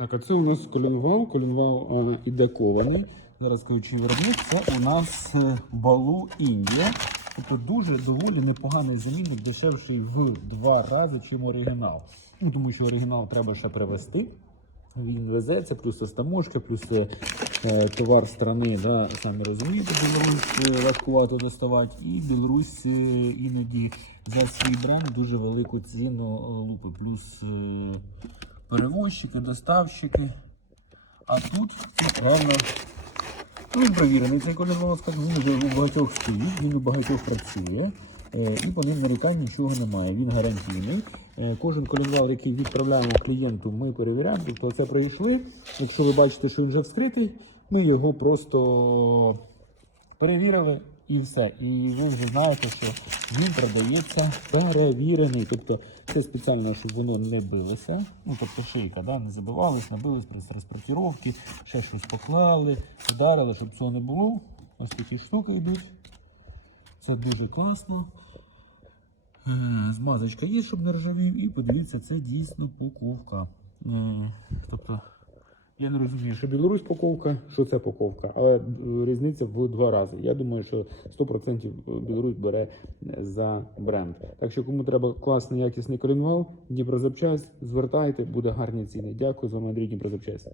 Так, а це у нас колінвал. Колінвал а, іде кований. Зараз кажучи виробник, це у нас е, Балу Індія. Тобто дуже доволі непоганий замінник, дешевший в два рази, чим оригінал. Ну, тому що оригінал треба ще привезти. Він везеться, плюс таможка, плюс е, е, товар страни, да, самі розумієте, Білорусь е, важкувато доставати. І Білорусь е, іноді за свій бренд дуже велику ціну е, лупить. Плюс е, перевозчики, доставщики. А тут реально ну, провірений. Цей колір скажу, він у багатьох стоїть, він у багатьох працює. е, І по ним нарікань нічого немає. Він гарантійний. Е, Кожен колінвал, який відправляємо клієнту, ми перевіряємо. Тобто це прийшли. Якщо ви бачите, що він вже вскритий, ми його просто перевірили і все. І ви вже знаєте, що він продається перевірений. Тобто це спеціально, щоб воно не билося. Ну, тобто шийка, да, не забивалась, набилась при розпрацюровки, ще щось поклали, вдарили, щоб цього не було. Ось такі штуки йдуть. Це дуже класно. Е, Змазочка є, щоб не ржавів. І подивіться, це дійсно паковка. Е, Тобто, я не розумію, що Білорусь паковка, що це паковка, але е, різниця в два рази. Я думаю, що 100% Білорусь бере за бренд. Так що, кому треба класний якісний колінвал, Дніпрозапчасть, звертайте, буде гарні ціни. Дякую з вами, Андрій Дніпрозапчасть.